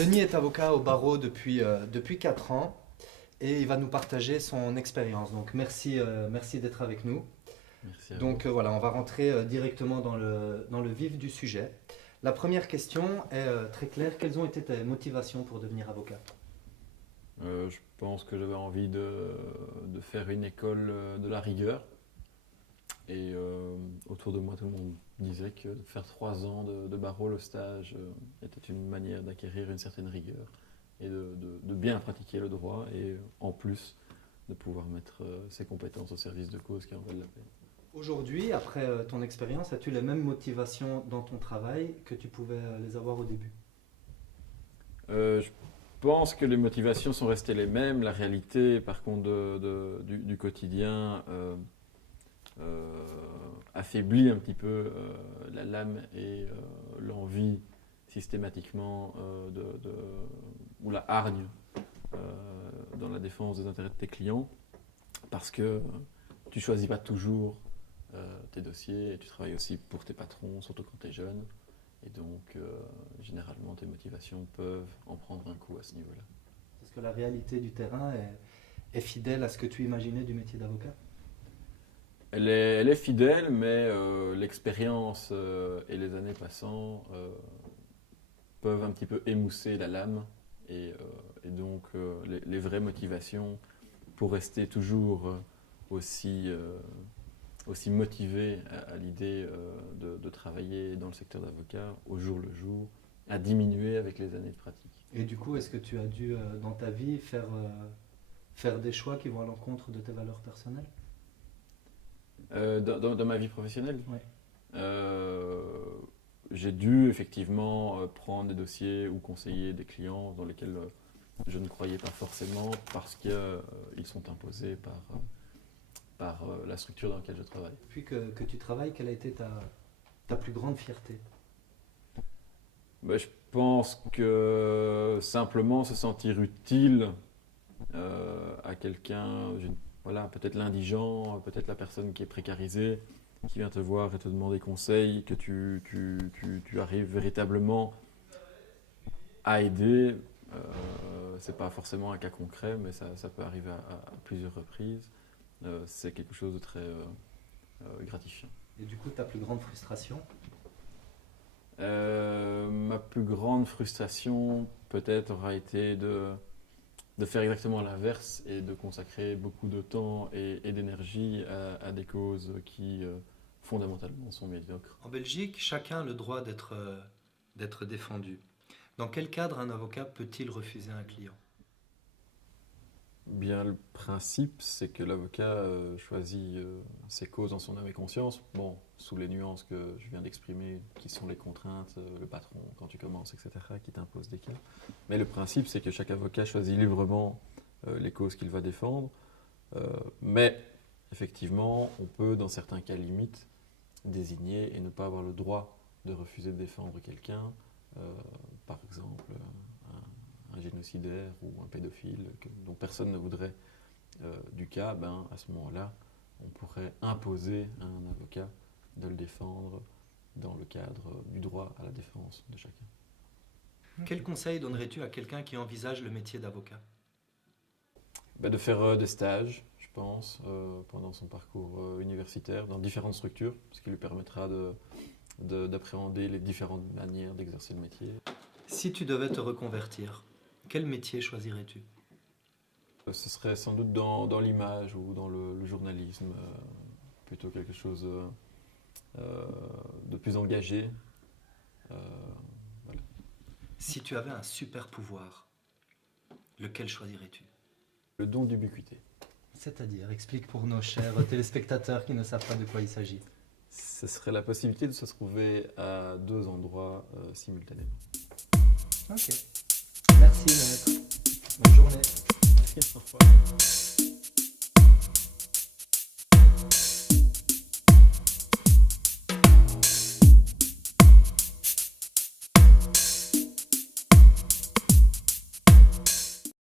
Denis est avocat au barreau depuis 4 ans et il va nous partager son expérience. Donc merci d'être avec nous. Merci à Donc vous. voilà, on va rentrer directement dans le vif du sujet. La première question est très claire. Quelles ont été tes motivations pour devenir avocat? Je pense que j'avais envie de faire une école de la rigueur. Et autour de moi, tout le monde disait que de faire 3 ans de barreau, le stage, était une manière d'acquérir une certaine rigueur et de bien pratiquer le droit et en plus de pouvoir mettre ses compétences au service de causes qui en valent la peine. Aujourd'hui, après ton expérience, as-tu les mêmes motivations dans ton travail que tu pouvais les avoir au début? Je pense que les motivations sont restées les mêmes. La réalité, par contre, du quotidien affaiblit un petit peu la lame et l'envie systématiquement ou la hargne dans la défense des intérêts de tes clients parce que tu choisis pas toujours tes dossiers et tu travailles aussi pour tes patrons, surtout quand tu es jeune. Et donc, généralement, tes motivations peuvent en prendre un coup à ce niveau-là. Est-ce que la réalité du terrain est fidèle à ce que tu imaginais du métier d'avocat? Elle est fidèle, mais l'expérience et les années passant peuvent un petit peu émousser la lame. Et donc, les vraies motivations pour rester toujours aussi motivé à l'idée de travailler dans le secteur d'avocat au jour le jour, a diminué avec les années de pratique. Et du coup, est-ce que tu as dû, dans ta vie, faire des choix qui vont à l'encontre de tes valeurs personnelles? Dans ma vie professionnelle, Ouais. j'ai dû effectivement prendre des dossiers ou conseiller des clients dans lesquels je ne croyais pas forcément parce qu'ils sont imposés par la structure dans laquelle je travaille. Depuis que tu travailles, quelle a été ta plus grande fierté? Ben, je pense que simplement se sentir utile à quelqu'un, voilà, peut-être l'indigent, peut-être la personne qui est précarisée, qui vient te voir et te demander conseil, que tu arrives véritablement à aider. C'est pas forcément un cas concret, mais ça peut arriver à plusieurs reprises. C'est quelque chose de très gratifiant. Et du coup, ta plus grande frustration? Ma plus grande frustration, peut-être, aura été de faire exactement l'inverse et de consacrer beaucoup de temps et d'énergie à des causes qui, fondamentalement, sont médiocres. En Belgique, chacun a le droit d'être défendu. Dans quel cadre un avocat peut-il refuser un client? Bien, le principe, c'est que l'avocat choisit ses causes en son âme et conscience, bon, sous les nuances que je viens d'exprimer, qui sont les contraintes, le patron, quand tu commences, etc., qui t'impose des cas. Mais le principe, c'est que chaque avocat choisit librement les causes qu'il va défendre, mais effectivement, on peut, dans certains cas limites, désigner et ne pas avoir le droit de refuser de défendre quelqu'un, par exemple un génocidaire ou un pédophile dont personne ne voudrait du cas, ben, à ce moment-là, on pourrait imposer à un avocat de le défendre dans le cadre du droit à la défense de chacun. Quel conseil donnerais-tu à quelqu'un qui envisage le métier d'avocat? Ben, de faire des stages, je pense, pendant son parcours universitaire dans différentes structures, ce qui lui permettra d'appréhender les différentes manières d'exercer le métier. Si tu devais te reconvertir, quel métier choisirais-tu? Ce serait sans doute dans l'image ou dans le journalisme, plutôt quelque chose de plus engagé. Voilà. Si tu avais un super pouvoir, lequel choisirais-tu? Le don d'ubiquité. C'est-à-dire, explique pour nos chers téléspectateurs qui ne savent pas de quoi il s'agit. Ce serait la possibilité de se trouver à 2 endroits simultanément. Ok. Merci maître. Bonne journée. Au revoir.